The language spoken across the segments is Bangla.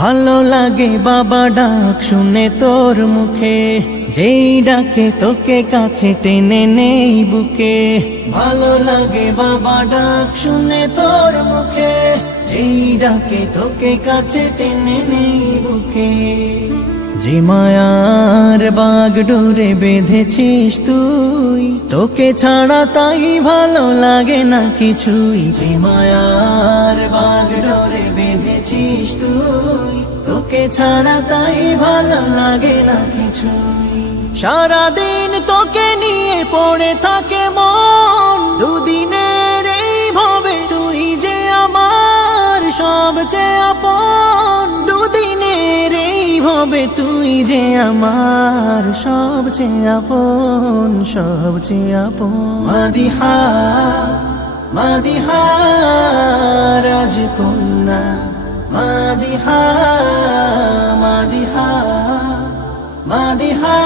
ভালো লাগে বাবা ডাক শুনে তোর মুখে, যেই ডাকে তোকে কাছে টেনে নেই বুকে। ভালো লাগে বাবা ডাক শুনে তোর মুখে, যেই ডাকে তোকে কাছে টেনে নেই বুকে। যে মায়ার বাগডোরে বেঁধেছিস তুই, তোকে ছাড়া তাই ভালো লাগে না কিছুই। যে মায়ার বাগডোরে বেঁধেছিস তুই, তোকে ছাড়া তাই ভালো লাগে না কিছুই। সারাদিন তোকে নিয়ে পড়ে থাকে মন, দুদিনের এই ভাবে তুই যে আমার সবচেয়ে আপন। দুদিনের এই ভাবে তুই যে আমার সবচেয়ে আপন, সবচেয়ে আপন। মাদিহা মাদিহা রাজকন্যা, মাদিহা মাদিহা মাদিহা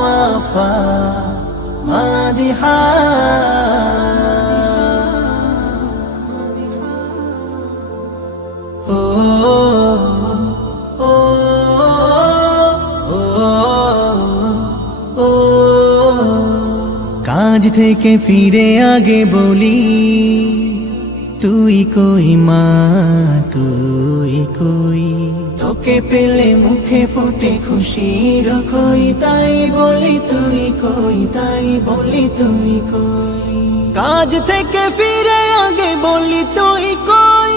ওয়াফা, মাদিহা। ও ও ও কাজ থেকে ফিরে আগে বলি, তুই কই মা তুই কই। তোকে পেলে মুখে ফোটে খুশির খই, তাই বলি তুই কই, তাই বলি তুই কই। কাজ থেকে ফিরে আগে বলি তুই কই,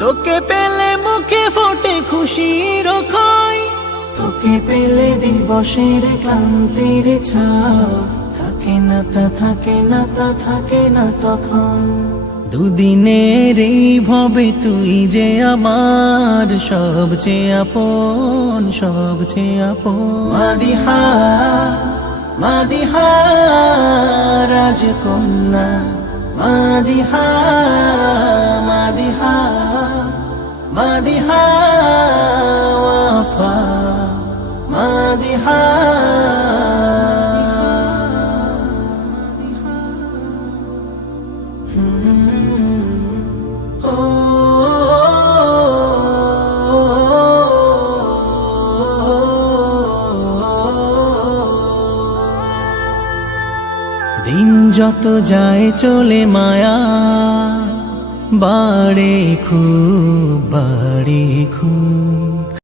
তোকে পেলে মুখে ফোটে খুশির খই। তোকে পেলে দিবসের ক্লান্তির ছাপ থাকে না, তা থাকে না, তা থাকে না তখন। দুদিনের এই ভবে তুই যে আমার সবচেয়ে আপন, সবচেয়ে আপন। মাদিহা মাদিহা রাজকন্যা, মাদিহা মাদিহা মাদিহা ওয়াফা, মাদিহা। দিন যত যায় চলে মায়া বাড়ে খুব, বাড়ে খুব।